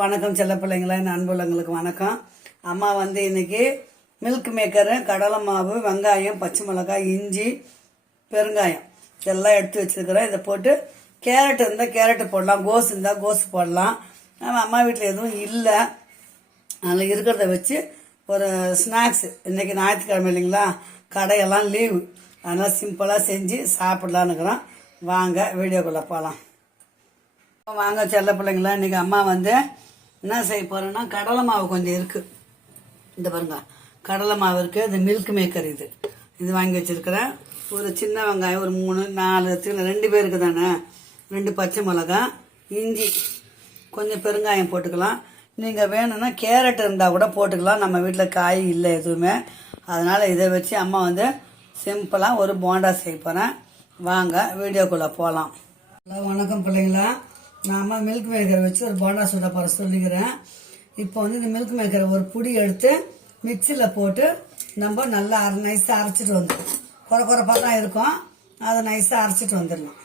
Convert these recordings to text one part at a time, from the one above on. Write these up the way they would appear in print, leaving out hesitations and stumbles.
வணக்கம் செல்ல பிள்ளைங்களா, அன்புள்ளங்களுக்கு வணக்கம். அம்மா வந்து இன்னைக்கு மில்க் மேக்கரு, கடலை மாவு, வெங்காயம், பச்சை மிளகாய், இஞ்சி, பெருங்காயம் இதெல்லாம் எடுத்து வச்சிருக்கிறேன். இதை போட்டு கேரட் இருந்தால் கேரட்டு போடலாம், கோஸ் இருந்தால் கோஸ் போடலாம். நம்ம அம்மா வீட்டில் எதுவும் இல்லை, அதில் இருக்கிறத வச்சு ஒரு ஸ்நாக்ஸ். இன்னைக்கு ஞாயிற்றுக்கிழமை இல்லைங்களா, கடையெல்லாம் லீவு, அதனால் சிம்பிளாக செஞ்சு சாப்பிடலான்னுக்கிறோம். வாங்க வீடியோக்குள்ளே போகலாம். வாங்க செல்ல பிள்ளைங்களா, இன்றைக்கி அம்மா வந்து என்ன செய்ய போகிறேன்னா, கடலை மாவு கொஞ்சம் இருக்குது. இந்த பாருங்க, கடலை மாவு இருக்குது. இது மில்க் மேக்கர், இது வாங்கி வச்சுருக்கிறேன். ஒரு சின்ன வெங்காயம் ஒரு 3-4 2 பேருக்கு தானே, 2 பச்சை மிளகா, இஞ்சி, கொஞ்சம் பெருங்காயம் போட்டுக்கலாம். நீங்கள் வேணும்னா கேரட் இருந்தால் கூட போட்டுக்கலாம். நம்ம வீட்டில் காய் இல்லை எதுவுமே, அதனால் இதை வச்சு அம்மா வந்து சிம்பிளாக ஒரு போண்டா செய்ய போகிறேன். வாங்க வீடியோக்குள்ளே போகலாம். ஹலோ வணக்கம் பிள்ளைங்களா, நான் மில்க் மேக்கரை வச்சு ஒரு போண்டா சுட போகிற சொல்லிக்கிறேன். இப்போ வந்து இந்த மில்க் மேக்கரை ஒரு புடி எடுத்து மிக்சியில் போட்டு நம்ம நல்லா நைஸாக அரைச்சிட்டு வந்துடும். குறைப்பாக தான் இருக்கும், அதை நைஸாக அரைச்சிட்டு வந்துடலாம்.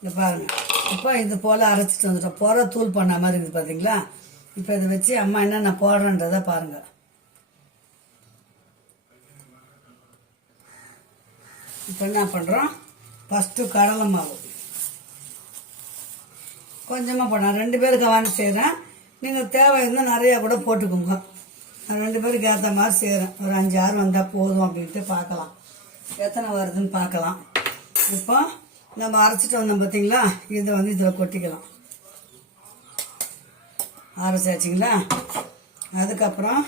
இந்த பாருங்க, இப்போ இது போல் அரைச்சிட்டு வந்துட்டோம். புற தூள் பண்ண மாதிரி இருக்குது பார்த்தீங்களா. இப்போ இதை வச்சு அம்மா என்னென்ன போடுறன்றதை பாருங்கள். இப்போ என்ன பண்ணுறோம், ஃபஸ்ட்டு கடலை மாவு கொஞ்சமாக போடலாம். 2 பேருக்கு வாங்கி செய்கிறேன், நீங்கள் தேவை இருந்தால் நிறையா கூட போட்டுக்கோங்க. நான் 2 பேருக்கு ஏற்ற மாதிரி செய்கிறேன். ஒரு 5-6 வந்தால் போதும் அப்படின்ட்டு பார்க்கலாம், எத்தனை வருதுன்னு பார்க்கலாம். இப்போ நம்ம அரைச்சிட்டு வந்தோம் பார்த்தீங்களா, இதை வந்து இதில் கொட்டிக்கலாம். அரைச்சாச்சுங்களா. அதுக்கப்புறம்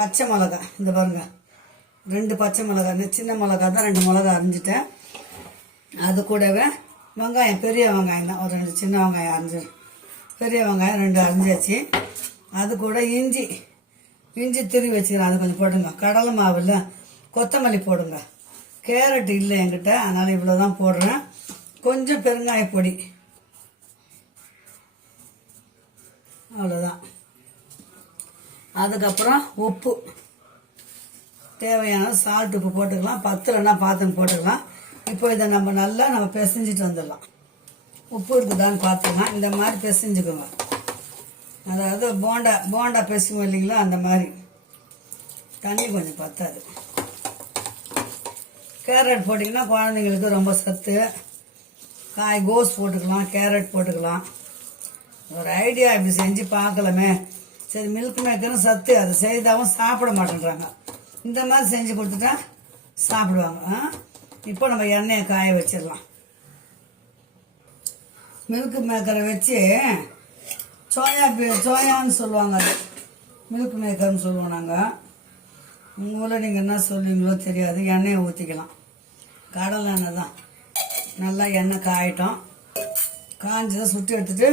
பச்சை மிளகா, இந்த பாருங்க 2 பச்சை மிளகா, சின்ன மிளகா தான் 2 மிளகா அரைஞ்சிட்டேன். அது கூடவே வெங்காயம், பெரிய வெங்காயம் தான், ஒரு 2 சின்ன வெங்காயம் அரைஞ்சி, பெரிய வெங்காயம் 2 அரைஞ்சாச்சு. அது கூட இஞ்சி திருவி வச்சுக்கிறேன், அது கொஞ்சம் போடுங்க. கடலை மாவில் கொத்தமல்லி போடுங்க. கேரட் இல்லை என்கிட்ட, அதனால் இவ்வளோ தான் போடுறேன். கொஞ்சம் பெருங்காய பொடி, அவ்வளோதான். அதுக்கப்புறம் உப்பு, தேவையான சால்ட் உப்பு போட்டுக்கலாம். 10 பார்த்துன்னு போட்டுக்கலாம். இப்போ இதை நம்ம பிசைஞ்சிட்டு வந்துடலாம். உப்பு இருக்குதான்னு பார்த்துக்கலாம். இந்த மாதிரி பிசைஞ்சுக்கோங்க, அதாவது போண்டா பிசைவோம் இல்லைங்களா, அந்த மாதிரி. தண்ணி கொஞ்சம் பத்தாது. கேரட் போட்டிங்கன்னா குழந்தைங்களுக்கு ரொம்ப சத்து. காய் கோஸ் போட்டுக்கலாம், கேரட் போட்டுக்கலாம். ஒரு ஐடியா இப்படி செஞ்சு பார்க்கலாமே. சரி, மில்க் மேக்கரும் சத்து, அது செய்தாவும் சாப்பிட மாட்டேன்றாங்க. இந்த மாதிரி செஞ்சு கொடுத்துட்டா சாப்பிடுவாங்க. இப்போ நம்ம எண்ணெயை காய வச்சிடலாம். மில்க் மேக்கரை வச்சு சோயான்னு சொல்லுவாங்க, அது மில்க் மேக்கர்னு சொல்லுவோம் நாங்கள். உங்களை நீங்கள் என்ன சொல்லுவீங்களோ தெரியாது. எண்ணெயை ஊற்றிக்கலாம், கடலை எண்ணெய் தான். நல்லா எண்ணெய் காயிட்டோம். காய்ஞ்சதை சுட்டி எடுத்துட்டு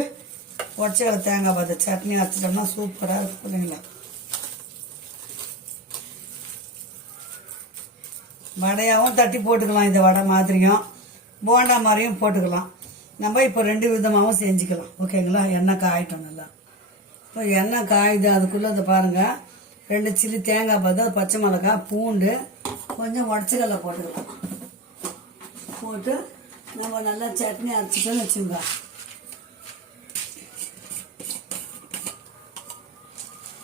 ஒச்சைகளை தேங்காய் பார்த்து சட்னி அரைச்சிட்டோம்னா சூப்பராக இருக்கும் இல்லைங்களா. வடையாகவும் தட்டி போட்டுக்கலாம், இந்த வடை மாதிரியும் போண்டா மாதிரியும் போட்டுக்கலாம். நம்ம இப்போ 2 விதமாகவும் செஞ்சுக்கலாம். ஓகேங்களா. எண்ணெய் காயிட்டோம் நல்லா. இப்போ எண்ணெய் காயுது, அதுக்குள்ளே இதை பாருங்கள், 2 சில்லி தேங்காய் பார்த்து, பச்சை மிளகாய், பூண்டு, கொஞ்சம் உடச்சிக்கல்ல போட்டுக்கலாம். போட்டு நம்ம நல்லா சட்னி அரைச்சிட்டோன்னு வச்சுங்க.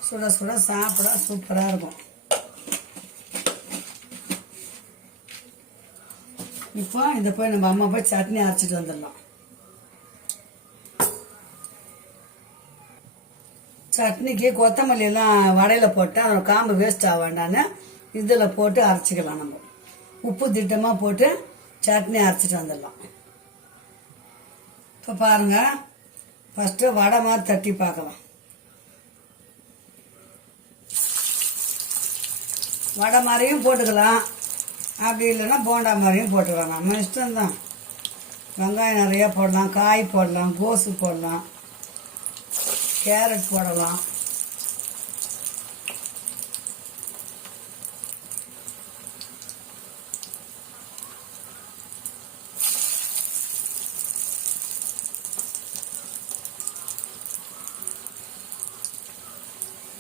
சுட சுட சாப்பிட சூப்பராக இருக்கும். இப்போ இதை போய் நம்ம அம்மா போய் சட்னி அரைச்சிட்டு வந்துடலாம். சட்னிக்கு கொத்தமல்லி எல்லாம் வடையில் போட்டு அதோட காம்பு வேஸ்ட் ஆக வேண்டான்னு இதில் போட்டு அரைச்சிக்கலாம். நம்ம உப்பு திட்டமாக போட்டு சட்னி அரைச்சிட்டு வந்துடலாம். இப்போ பாருங்கள், ஃபஸ்ட்டு வடை மாதிரி தட்டி பார்க்கலாம். வடை மாதிரியும் போட்டுக்கலாம், அப்படி இல்லைன்னா போண்டா மாதிரியும் போட்டுக்கலாம். நம்ம இஷ்டம்தான். வெங்காயம் நிறையா போடலாம், காய் போடலாம், கோஸு போடலாம், கேரட் போடலாம்.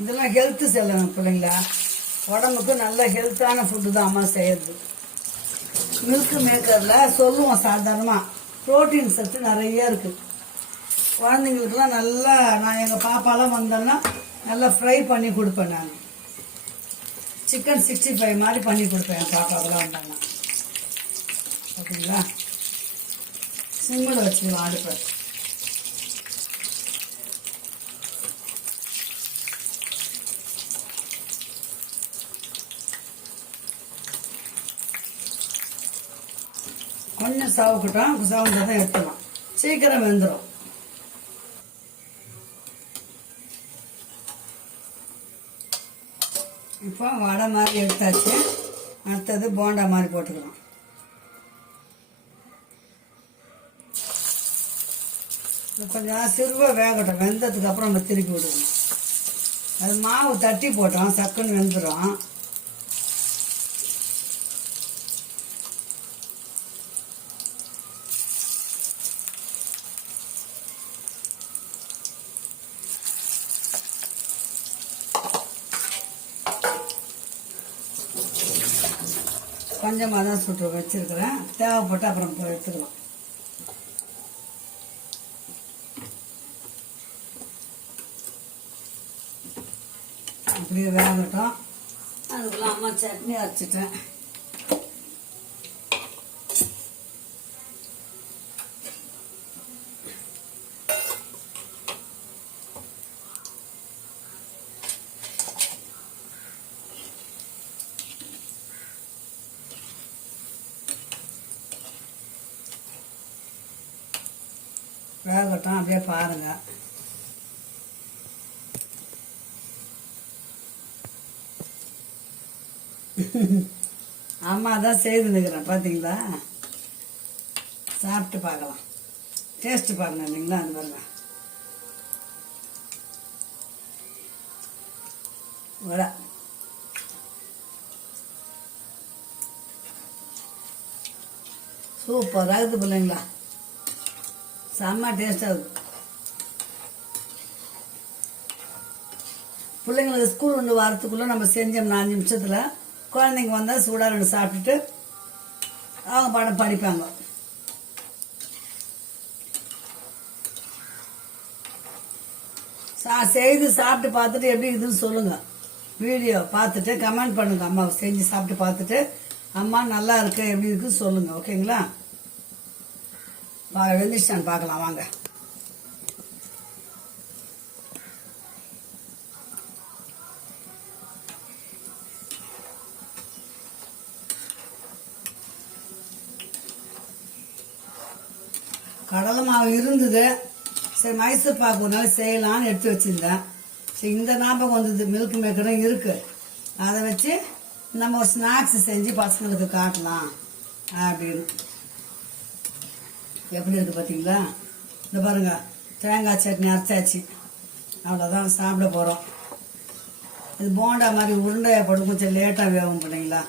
இதெல்லாம் ஹெல்த்து செல்லணும் பிள்ளைங்களா, உடம்புக்கு நல்ல ஹெல்த்தான ஃபுட்டு தான் அம்மா செய்யறது. மில்க் மேக்கரில் சொல்லுவோம் சாதாரணமாக ப்ரோட்டீன் சத்து நிறைய இருக்குது. குழந்தைங்களுக்குலாம் நல்லா நான் எங்கள் பாப்பாலாம் வந்தோன்னா நல்லா ஃப்ரை பண்ணி கொடுப்பேன். நான் சிக்கன் 65 மாதிரி பண்ணி கொடுப்பேன் என் பாப்பாக்கெல்லாம் வந்தாங்கன்னா. ஓகேங்களா, சிம்மில் வச்சுக்கலாம் அடுப்பை. கொஞ்சம் சவுக்கட்டும், சவுண்டை தான் எடுத்துக்கலாம், சீக்கிரம் வெந்துடும். இப்போ வடை மாதிரி எடுத்தாச்சு, அடுத்தது போண்டா மாதிரி போட்டுக்கலாம். கொஞ்சம் சிறுவாக வேகட்டும், வெந்ததுக்கு அப்புறம் நம்ம திருப்பி விடுவோம். அது மாவு தட்டி போட்டோம், சக்குன்னு வெந்துடும். கொஞ்சமாக தான் சுட்டு வச்சுருக்கிறேன், தேவைப்பட்டு அப்புறம் போய் எடுத்துக்கலாம். அப்படியே வேகட்டும். அதுக்குள்ள அம்மா சட்னி அரைச்சிட்டேன். வேகட்டும், அப்படியே பாருங்க. அம்மா தான் செய்து நிற்கிறேன் பார்த்தீங்களா, சாப்பிட்டு பார்க்கலாம், டேஸ்ட்டு பாருங்க இல்லைங்களா. அது பாருங்க வடை சூப்பராக இருக்குது பிள்ளைங்களா, செம்ம டேஸ்டாக இருக்குது. பிள்ளைங்களுக்கு ஸ்கூல் ஒன்று வாரத்துக்குள்ளே நம்ம செஞ்சோம் 4 நிமிஷத்தில். குழந்தைங்க வந்தால் சூடாக 2 சாப்பிட்டுட்டு அவங்க பாடம் படிப்பாங்க. செய்து சாப்பிட்டு பார்த்துட்டு எப்படி இருக்குதுன்னு சொல்லுங்கள். வீடியோ பார்த்துட்டு கமெண்ட் பண்ணுங்க. அம்மா செஞ்சு சாப்பிட்டு பார்த்துட்டு அம்மா நல்லா இருக்கு எப்படி இருக்குன்னு சொல்லுங்கள். ஓகேங்களா, வெந்துச்சான்னு பார்க்கலாம் வாங்க. கடலை மாவு இருந்தது, சரி மைசூர் பாக்கு ஒரு நாள் செய்யலான்னு எடுத்து வச்சுருந்தேன். சரி இந்த ஞாபகம் வந்தது, மில்க் மேக்கரும் இருக்குது, அதை வச்சு நம்ம ஒரு ஸ்நாக்ஸ் செஞ்சு பசங்களுக்கு காட்டலாம் அப்படின்னு. எப்படி இருக்குது பார்த்தீங்களா, இந்த பாருங்க தேங்காய் சட்னி அரைச்சாச்சு, அவ்வளோதான் சாப்பிட போகிறோம். இது போண்டா மாதிரி உருண்டையாக போட்டு கொஞ்சம் லேட்டாக வேகும் பண்ணிங்களா,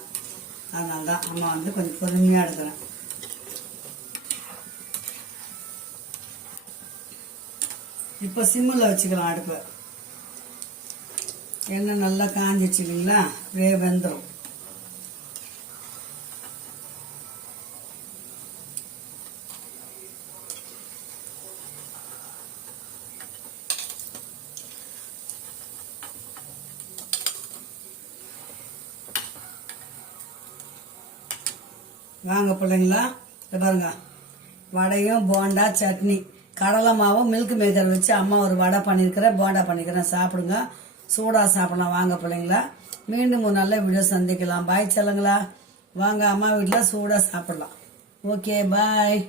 அதனால தான் அம்மா வந்து கொஞ்சம் பொறுமையாக எடுக்கிறேன். இப்போ சிம்மில் வச்சுக்கலாம் அடுப்பை. எண்ணெய் நல்லா காஞ்சிச்சு இல்லைங்களா, வெந்துடும். வாங்க பிள்ளைங்களா, இதை பாருங்க வடையும் போண்டா சட்னி, கடலை மாவும் மில்க் மேக்கர் வச்சு அம்மா ஒரு வடை பண்ணியிருக்கிறேன், போண்டா பண்ணிக்கிறேன். சாப்பிடுங்க, சூடாக சாப்பிடலாம். வாங்க பிள்ளைங்களா, மீண்டும் ஒரு நல்ல வீடியோ சந்திக்கலாம். பாய் செல்லுங்களா, வாங்க அம்மா வீட்டில் சூடாக சாப்பிடலாம். Okay bye.